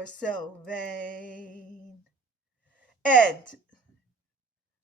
you're so vain. And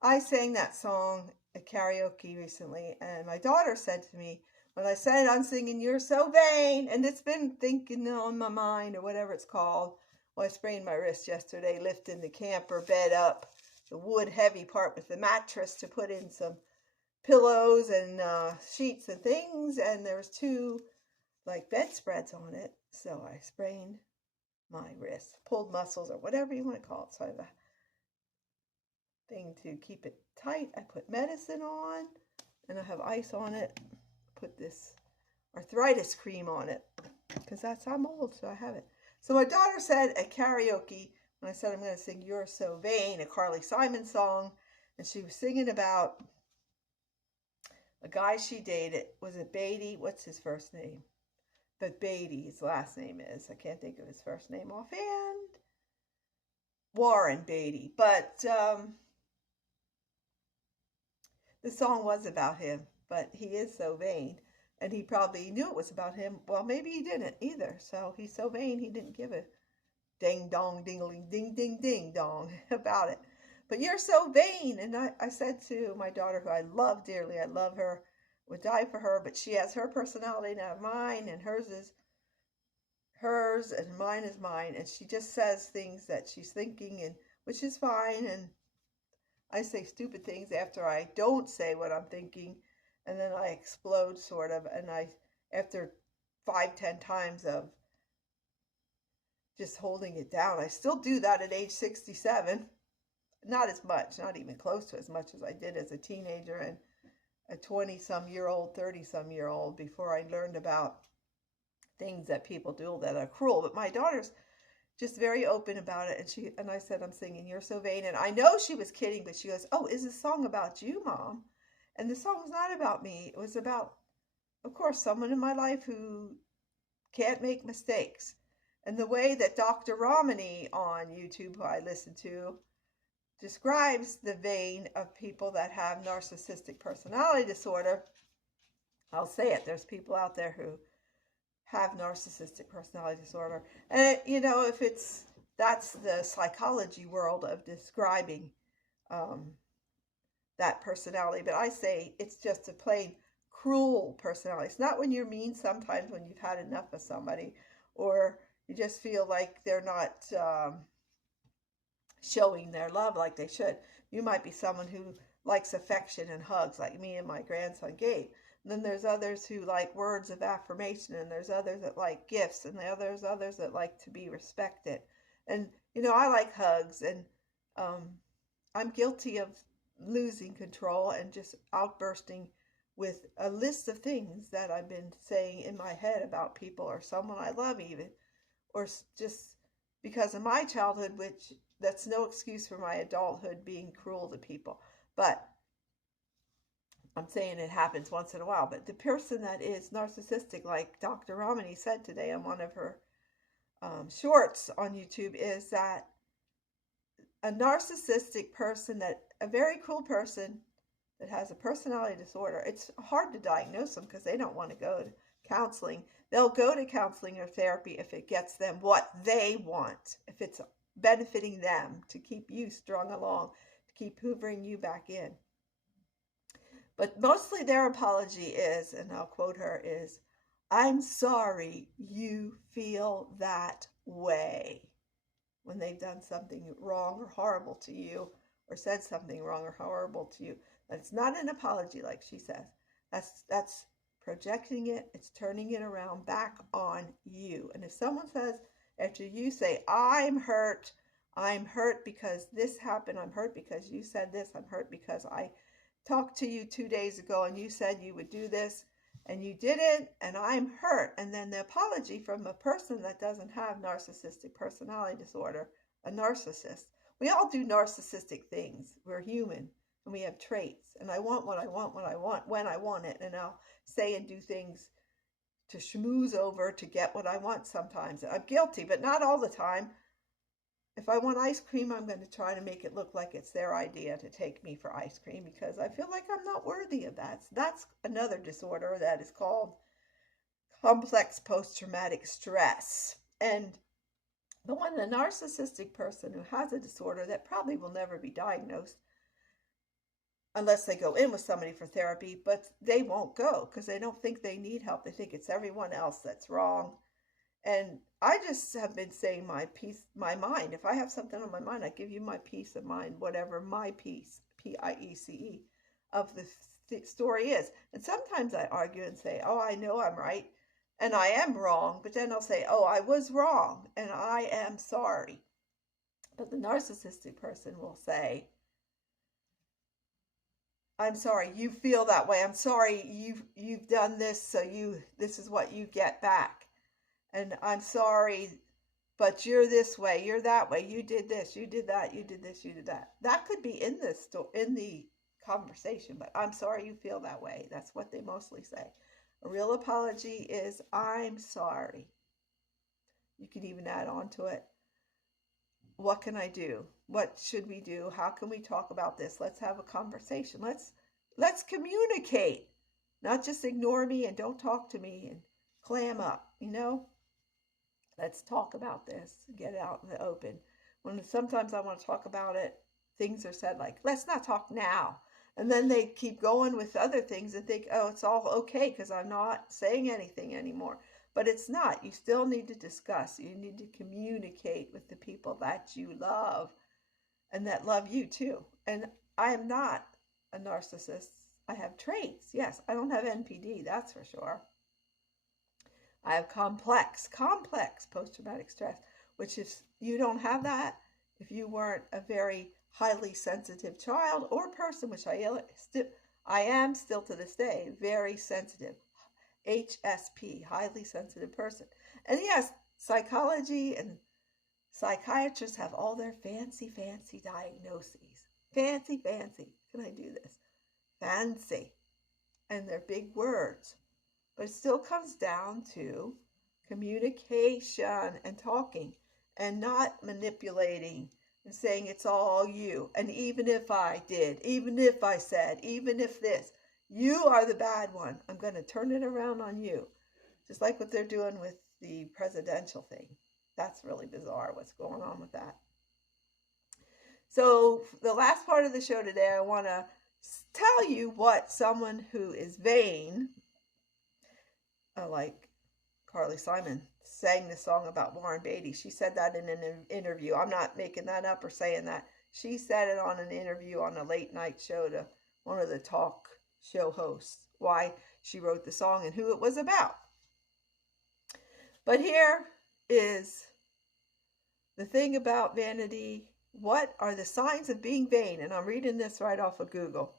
I sang that song at karaoke recently, and my daughter said to me, when I said I'm singing You're So Vain, and it's been thinking on my mind or whatever it's called. Well, I sprained my wrist yesterday lifting the camper bed up, the wood heavy part with the mattress to put in some pillows and sheets and things, and there was two like bedspreads on it, so I sprained my wrist, pulled muscles or whatever you want to call it. So I have a thing to keep it tight. I put medicine on, and I have ice on it. Put this arthritis cream on it because I'm old, so I have it. So my daughter said at karaoke, when I said I'm going to sing You're So Vain, a Carly Simon song, and she was singing about a guy she dated. Was it Beatty? What's his first name? But Beatty, his last name is. I can't think of his first name offhand. Warren Beatty. But the song was about him, but he is so vain. And he probably knew it was about him. Well, maybe he didn't either. So he's so vain he didn't give a ding dong ding ding ding ding dong about it. But you're so vain. And I said to my daughter, who I love dearly, I love her, would die for her, but she has her personality, not mine, and hers is hers and mine is mine, and she just says things that she's thinking, and which is fine. And I say stupid things after I don't say what I'm thinking, and then I explode sort of, and after 5-10 times of just holding it down, I still do that at age 67. Not as much, not even close to as much as I did as a teenager and a 20-some-year-old, 30-some-year-old before I learned about things that people do that are cruel. But my daughter's just very open about it, and I said, I'm singing You're So Vain, and I know she was kidding, but she goes, oh, is this song about you, Mom? And the song was not about me. It was about, of course, someone in my life who can't make mistakes. And the way that Dr. Romney on YouTube, who I listen to, describes the vein of people that have narcissistic personality disorder. I'll say it, there's people out there who have narcissistic personality disorder. And, if that's the psychology world of describing that personality. But I say it's just a plain cruel personality. It's not when you're mean sometimes, when you've had enough of somebody, or you just feel like they're not showing their love like they should. You might be someone who likes affection and hugs, like me and my grandson Gabe. And then there's others who like words of affirmation, and there's others that like gifts, and there's others that like to be respected. And I like hugs, and I'm guilty of losing control and just outbursting with a list of things that I've been saying in my head about people or someone I love, even, or just because of my childhood, which that's no excuse for my adulthood being cruel to people. But I'm saying it happens once in a while. But the person that is narcissistic, like Dr. Romney said today on one of her shorts on YouTube, is that a narcissistic person, a very cruel person that has a personality disorder, it's hard to diagnose them because they don't want to go to counseling. They'll go to counseling or therapy if it gets them what they want, if it's benefiting them to keep you strung along, to keep hoovering you back in. But mostly their apology is, and I'll quote her, is, I'm sorry you feel that way, when they've done something wrong or horrible to you, or said something wrong or horrible to you. That's not an apology, like she says. That's projecting it. It's turning it around back on you. And if someone says, after you say, I'm hurt because this happened, I'm hurt because you said this, I'm hurt because I talked to you 2 days ago and you said you would do this and you didn't, and I'm hurt. And then the apology from a person that doesn't have narcissistic personality disorder, a narcissist. We all do narcissistic things. We're human and we have traits. And I want what I want when I want it. And I'll say and do things to schmooze over to get what I want sometimes. I'm guilty, but not all the time. If I want ice cream, I'm going to try to make it look like it's their idea to take me for ice cream because I feel like I'm not worthy of that. So that's another disorder that is called complex post-traumatic stress. And But when the narcissistic person who has a disorder that probably will never be diagnosed unless they go in with somebody for therapy, but they won't go because they don't think they need help. They think it's everyone else that's wrong. And I just have been saying my piece, my mind. If I have something on my mind, I give you my peace of mind, whatever my piece, Piece, of the story is. And sometimes I argue and say, oh, I know I'm right and I am wrong. But then I'll say, oh, I was wrong and I am sorry. But the narcissistic person will say, I'm sorry you feel that way. I'm sorry you've done this, so this is what you get back. And I'm sorry, but you're this way, you're that way, you did this, you did that, you did this, you did that. That could be in the conversation, but I'm sorry you feel that way. That's what they mostly say. A real apology is I'm sorry. You can even add on to it. What can I do? What should we do? How can we talk about this? Let's have a conversation. Let's communicate. Not just ignore me and don't talk to me and clam up, Let's talk about this, get it out in the open. When sometimes I want to talk about it, things are said like, let's not talk now. And then they keep going with other things and think, oh, it's all okay because I'm not saying anything anymore. But it's not. You still need to discuss. You need to communicate with the people that you love and that love you too. And I am not a narcissist. I have traits. Yes, I don't have NPD, that's for sure. I have complex post-traumatic stress, which if you don't have that, if you weren't a very highly sensitive child or person, which I am still to this day, very sensitive, HSP, highly sensitive person. And yes, psychology and psychiatrists have all their fancy diagnoses. Fancy. Can I do this? Fancy. And they're big words. But it still comes down to communication and talking and not manipulating and saying it's all you. And even if I did, even if I said, even if this, you are the bad one. I'm going to turn it around on you. Just like what they're doing with the presidential thing. That's really bizarre what's going on with that. So the last part of the show today, I want to tell you what someone who is vain, like Carly Simon, sang the song about Warren Beatty. She said that in an interview. I'm not making that up or saying that. She said it on an interview on a late night show to one of the talk show hosts, why she wrote the song and who it was about. But here is the thing about vanity. What are the signs of being vain? And I'm reading this right off of Google.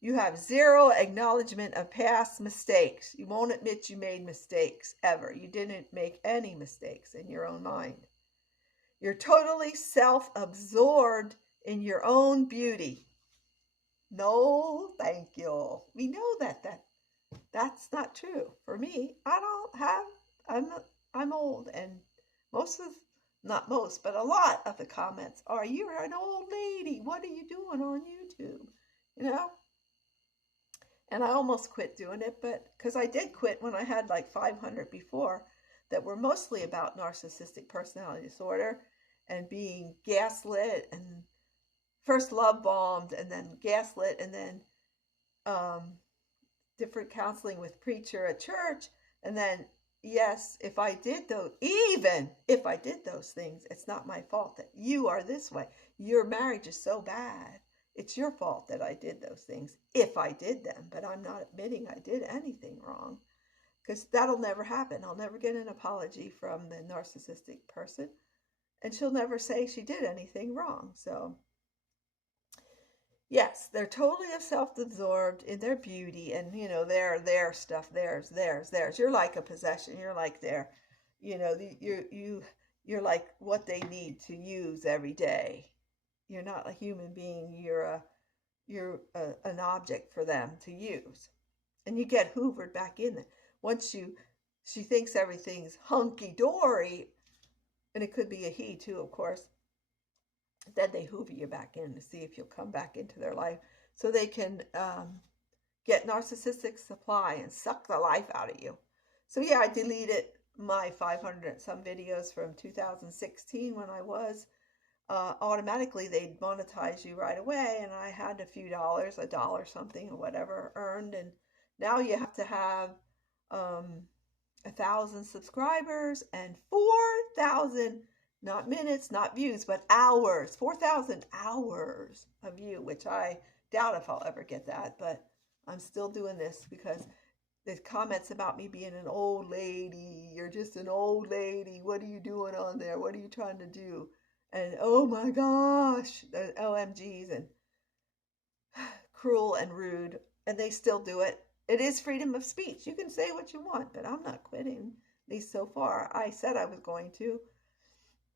You have zero acknowledgement of past mistakes. You won't admit you made mistakes ever. You didn't make any mistakes in your own mind. You're totally self-absorbed in your own beauty. No, thank you. We know that's not true. For me, I'm old, and not most, but a lot of the comments are, you're an old lady. What are you doing on YouTube? And I almost quit doing it, but because I did quit when I had like 500 before that were mostly about narcissistic personality disorder and being gaslit and first love bombed and then gaslit and then different counseling with preacher at church. And then, yes, even if I did those things, it's not my fault that you are this way. Your marriage is so bad. It's your fault that I did those things, if I did them, but I'm not admitting I did anything wrong, because that'll never happen. I'll never get an apology from the narcissistic person, and she'll never say she did anything wrong. So, yes, they're totally self-absorbed in their beauty, and, their stuff, theirs. You're like a possession. You're like you're like what they need to use every day. You're not a human being. You're an object for them to use, and you get hoovered back in there. Once she thinks everything's hunky dory, and it could be a he too, of course. Then they hoover you back in to see if you'll come back into their life, so they can get narcissistic supply and suck the life out of you. So yeah, I deleted my 500 and some videos from 2016 when I was, automatically they'd monetize you right away. And I had a few dollars, a dollar something or whatever earned. And now you have to have 1,000 subscribers and 4,000, not minutes, not views, but hours, 4,000 hours of view, which I doubt if I'll ever get that, but I'm still doing this because there's comments about me being an old lady. You're just an old lady. What are you doing on there? What are you trying to do? And oh my gosh, the OMGs and cruel and rude. And they still do it. It is freedom of speech. You can say what you want, but I'm not quitting. At least so far. I said I was going to.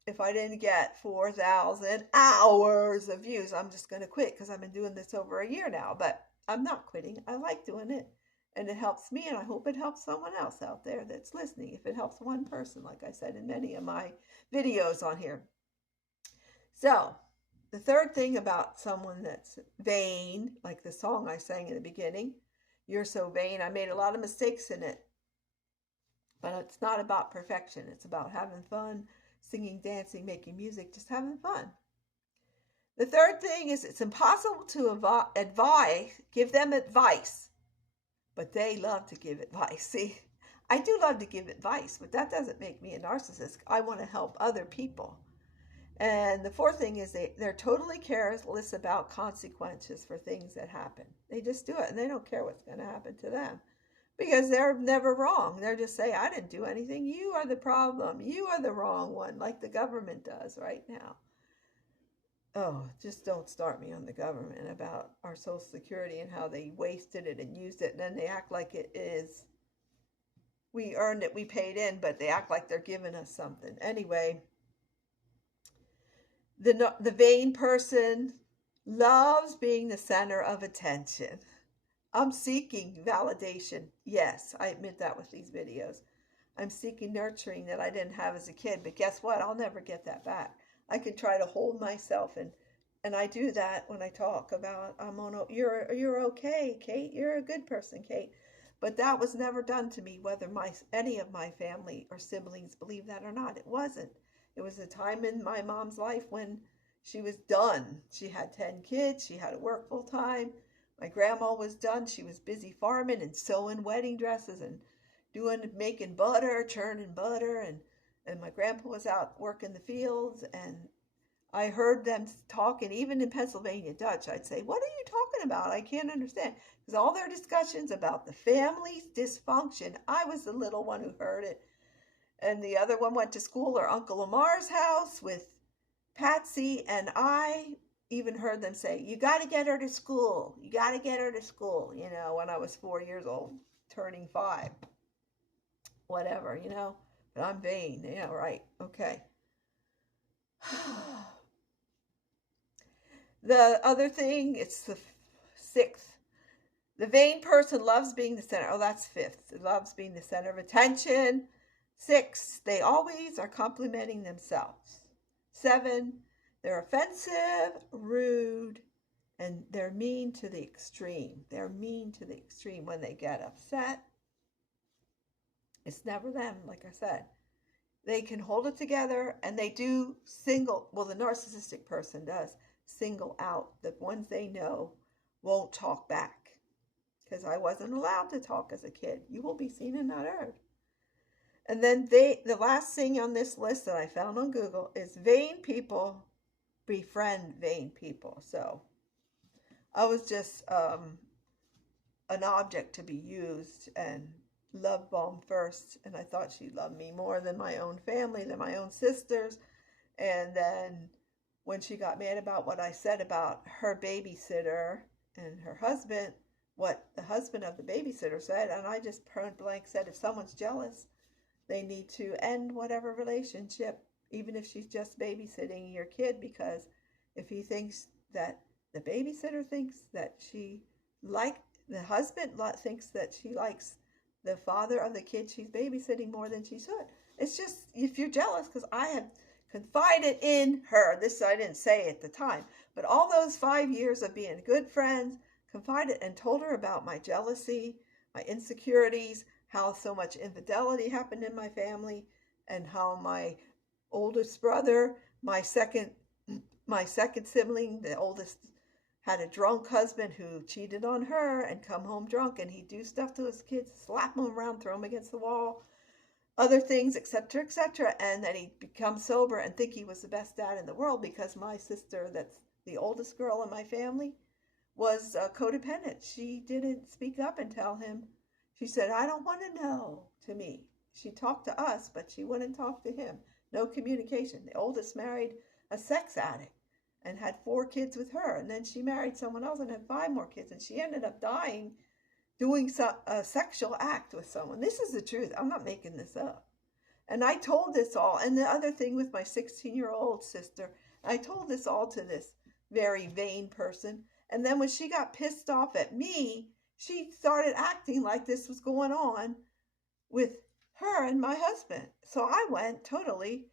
If I didn't get 4,000 hours of views, I'm just going to quit because I've been doing this over a year now. But I'm not quitting. I like doing it. And it helps me, and I hope it helps someone else out there that's listening. If it helps one person, like I said in many of my videos on here. So, the third thing about someone that's vain, like the song I sang in the beginning, You're So Vain. I made a lot of mistakes in it. But it's not about perfection. It's about having fun, singing, dancing, making music, just having fun. The third thing is it's impossible to give them advice. But they love to give advice. See, I do love to give advice, but that doesn't make me a narcissist. I want to help other people. And the fourth thing is they're totally careless about consequences for things that happen. They just do it, and they don't care what's going to happen to them because they're never wrong. They're just saying, I didn't do anything. You are the problem. You are the wrong one, like the government does right now. Oh, just don't start me on the government about our Social Security and how they wasted it and used it. And then they act like it is, we earned it, we paid in, but they act like they're giving us something. Anyway, the vain person loves being the center of attention. I'm seeking validation. Yes, I admit that with these videos. I'm seeking nurturing that I didn't have as a kid, but guess what? I'll never get that back. I can try to hold myself, and I do that when I talk about you're okay, Kate. You're a good person, Kate. But that was never done to me, whether any of my family or siblings believe that or not. It wasn't. It was a time in my mom's life when she was done. She had 10 kids. She had to work full time. My grandma was done. She was busy farming and sewing wedding dresses and making butter, churning butter, and my grandpa was out working the fields, and I heard them talking, even in Pennsylvania Dutch. I'd say, what are you talking about? I can't understand. Because all their discussions about the family's dysfunction, I was the little one who heard it. And the other one went to school or Uncle Lamar's house with Patsy, and I even heard them say, you got to get her to school. You got to get her to school, when I was 4 years old, turning 5. Whatever, But I'm vain. Yeah, right. Okay. The other thing, it's the 6th. The vain person loves being the center. Oh, that's 5th. It loves being the center of attention. 6, they always are complimenting themselves. 7, they're offensive, rude, and they're mean to the extreme. They're mean to the extreme when they get upset. It's never them, like I said. They can hold it together, and they do the narcissistic person does single out the ones they know won't talk back. Because I wasn't allowed to talk as a kid. You will be seen and not heard. And then the last thing on this list that I found on Google is vain people befriend vain people. So I was just an object to be used and love bomb first, and I thought she loved me more than my own family, than my own sisters. And then when she got mad about what I said about her babysitter and her husband, what the husband of the babysitter said, and I just point blank said, if someone's jealous, they need to end whatever relationship, even if she's just babysitting your kid, because if he thinks that the babysitter thinks that the husband thinks that she likes the father of the kid she's babysitting more than she should. It's just, if you're jealous, because I had confided in her, this I didn't say at the time, but all those 5 years of being good friends, confided and told her about my jealousy, my insecurities, how so much infidelity happened in my family, and how my oldest brother, my second sibling, the oldest, had a drunk husband who cheated on her and come home drunk, and he'd do stuff to his kids, slap them around, throw them against the wall, other things, etc., etc. And then he'd become sober and think he was the best dad in the world because my sister, that's the oldest girl in my family, was codependent. She didn't speak up and tell him. She said, I don't want to know, to me. She talked to us, but she wouldn't talk to him. No communication. The oldest married a sex addict and had 4 kids with her. And then she married someone else and had 5 more kids. And she ended up dying doing a sexual act with someone. This is the truth. I'm not making this up. And I told this all. And the other thing with my 16-year-old sister, I told this all to this very vain person. And then when she got pissed off at me, she started acting like this was going on with her and my husband. So I went totally.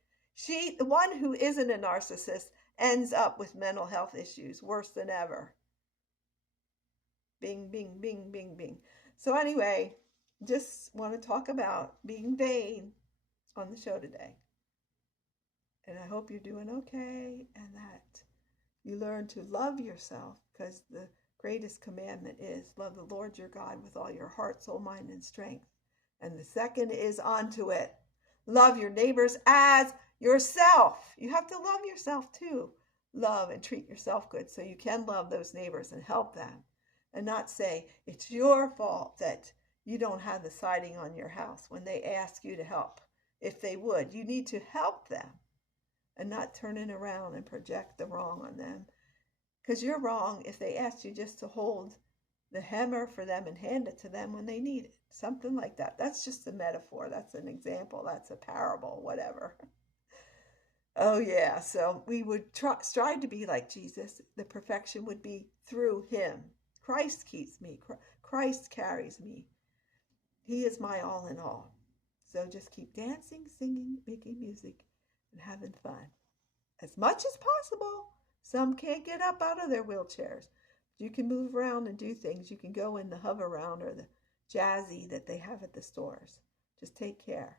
The one who isn't a narcissist, ends up with mental health issues worse than ever. Bing, bing, bing, bing, bing. So anyway, just want to talk about being vain on the show today. And I hope you're doing okay and that you learn to love yourself, because the greatest commandment is love the Lord your God with all your heart, soul, mind, and strength. And the second is onto it. Love your neighbors as yourself. You have to love yourself too. Love and treat yourself good so you can love those neighbors and help them. And not say it's your fault that you don't have the siding on your house when they ask you to help. If they would, you need to help them and not turn it around and project the wrong on them. Because you're wrong if they ask you just to hold the hammer for them and hand it to them when they need it. Something like that. That's just a metaphor. That's an example. That's a parable, whatever. Oh, yeah. So we would strive to be like Jesus. The perfection would be through him. Christ keeps me. Christ carries me. He is my all in all. So just keep dancing, singing, making music, and having fun. As much as possible. Some can't get up out of their wheelchairs. You can move around and do things. You can go in the hover round or the jazzy that they have at the stores. Just take care.